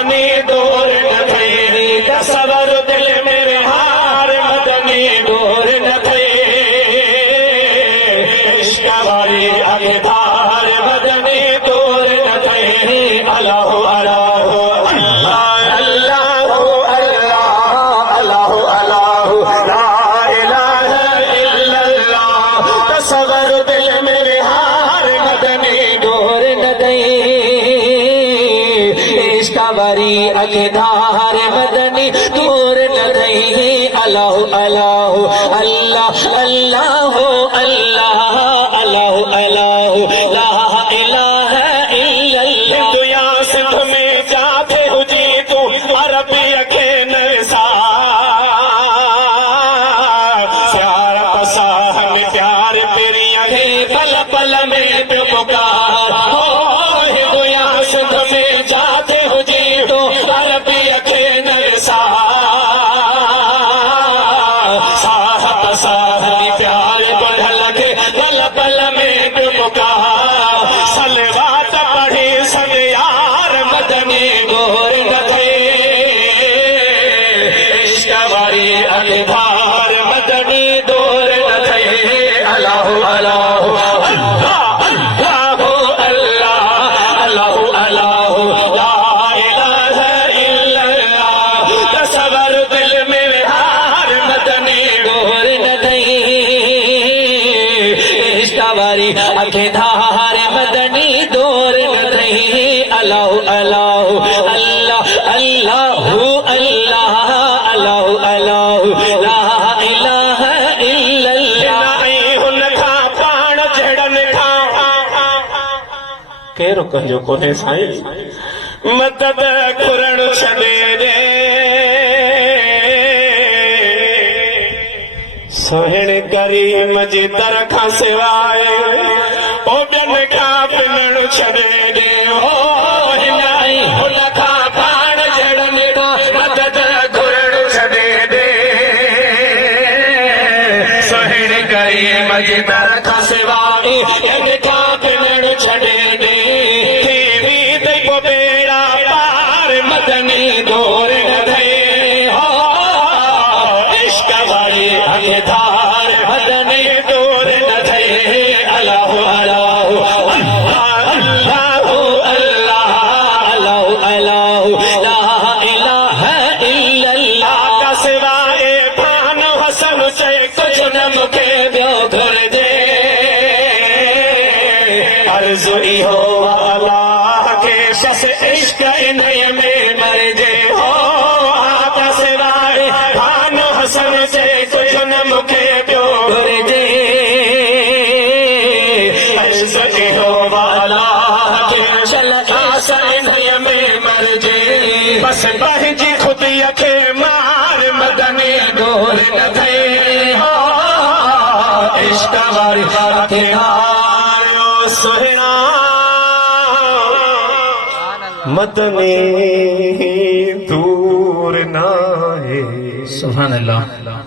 मदनी दूर न थे तसवर दिल मेरे हार मदनी दूर न थे इश्क वाली अगधार मदनी दूर न थे अल्लाह अल्लाह अल्लाह अल्लाह अल्लाह ला इलाहा इल्लल्लाह तसवर दिल मेरे हार मदनी दूर न थे इश्क वाली अगधार मदनी दूर न थे अल्लाह अल्लाह अल्लाह अल्लाह अल्लाह अल्लाह अल्लाह ला इलाहा इल्लल्लाह दुनिया सिर्फ में जाते हो जी तू अरब अखे नरसा प्यार पसाहन प्यार पेरी अखे पल पल में पुकार हो दुनिया सिर्फ में जाते हो जी तू अरब अखे नरसा प्यार बढ़ लगे पल पल में पुकार सलवात पढ़े सब यार मदनी गोर गए इश्क वाली अगधार मदनी दूर गए अल्लाह अल्लाह अल्लाह अल्लाह अल्लाह अल्लाह ला इलाहा इल्लल्लाह तसवर दिल में हार मदनी दूर वारी अगधार मदनी दूर न थे अल्लाह अल्लाह अल्लाह अल्लाह अल्लाह अल्लाह अल्लाह ला इलाहा इल्लल्लाह हुन खा पाण जड़न खा केरो कहियो कोने साईं मदद घुरण छॾे रे सोहण करीम जी दर खां सिवाय ओ ॿियनि खां पिनण छॾे ॾे हो हिनाई हुन खां पाण जड़नि खां मदद घुरण छॾे ॾे सोहण करीम जी दर खां सिवाय ॿियनि खां पिनण छॾे ॾे थी त को बेड़ा पार मदनी दूर न थे इश्क वाली अगधार मदनी दूर न थे अल्लाह अल्लाह अल्लाह अल्लाह अल्लाह ला इलाहा इल्लल्लाह का सिवाय पान हसन से कुछ न मूंखे ॿियो घुरिजे अर्ज़ु इहो अल्लाह खे बस इश्क इन्हीअ में मरिजे हो का सिवाय पान हसन से कुछ न मूंखे ॿियो घुरिजे अर्ज़ु इहो अल्लाह खे चल आस इन्हीअ में मरिजे बस पंहिंजी ख़ुदीअ खे मार मदनी दूर न थे इश्क वारी अगधार सुहिणा मदनी दूर न है सुभान अल्लाह।